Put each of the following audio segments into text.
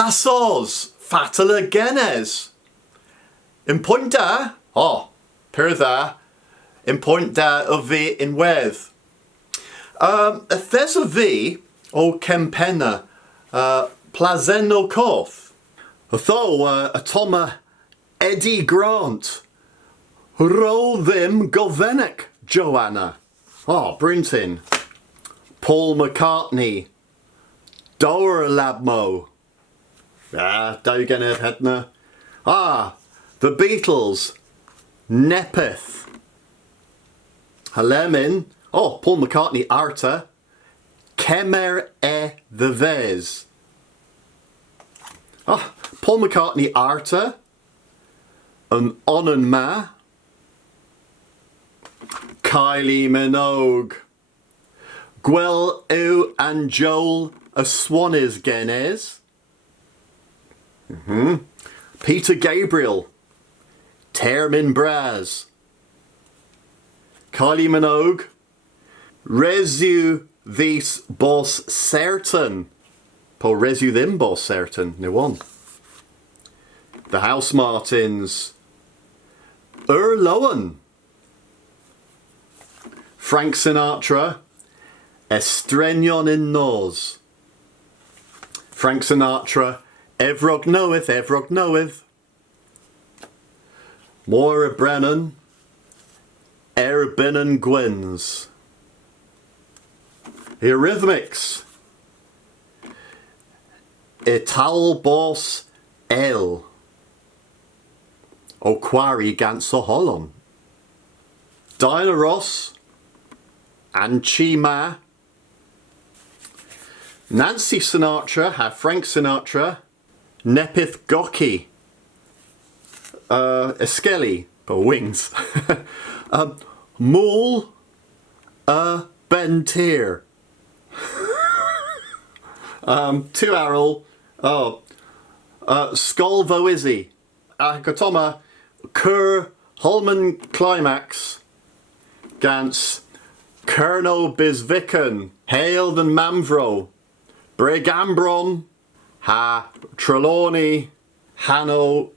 Hasos fatala genes. In point da, per da, in point da of v in wedd. Thes of v o kempenna, plazeno koth. Tho atoma Eddie Grant. Ro them govenek, Joanna. Brinton. Paul McCartney. Dora Labmo. Daugen Hedna. The Beatles. Nepeth. Halemin. Paul McCartney Arta. Kemer the Vez. Paul McCartney Arta. An Onan Ma. Kylie Minogue. Gwel Eu and Joel a Swanis Genes. Peter Gabriel. Termin Braz. Kylie Minogue. Resu these boss certain. Po resu them boss certain. No one. The House Martins. Lowen. Frank Sinatra. Estrenyon in Nos. Frank Sinatra. Evrog knoweth. Maura Brennan. Erbin and Gwyn's. Eurythmics. Ital Boss L. O'Quarry Ganso Holland. Diana Ross. Anchima. Nancy Sinatra had Frank Sinatra. Nepith Goki. Eskelly. Wings. Mool. Ben Tier. Two Arrol. Skolvo Izzy. Gotoma. Kerr. Holman Climax. Gans. Kerno Bisviken. Hale than Mamvro. Bregambron. Trelawney. Hanno.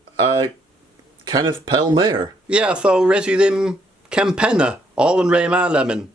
Kenneth Pelmere. Tho resu them Kempenna. All in Ray Lemon.